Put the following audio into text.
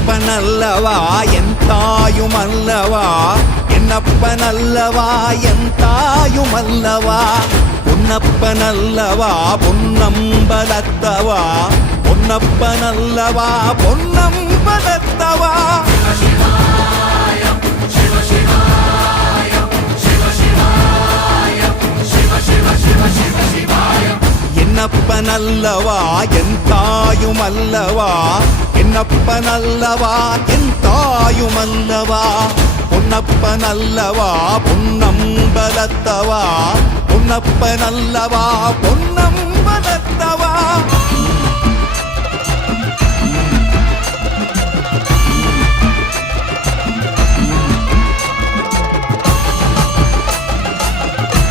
என்னப்பனல்லவா என் தாயுமல்லவா, என்னப்பனல்லவா என் தாயுமல்லவா, பொன்னப்பனல்லவா பொன்னம்பலத்தவா, பொன்னப்பனல்லவா பொன்னம்பலத்தவா. என்னப்பனல்லவா என் தாயுமல்லவா, என்னப்பனல்லவா என் தாயுமல்லவா, பொன்னப்பனல்லவா பொன்னம்பலத்தவா, பொன்னப்பனல்லவா பொன்னம்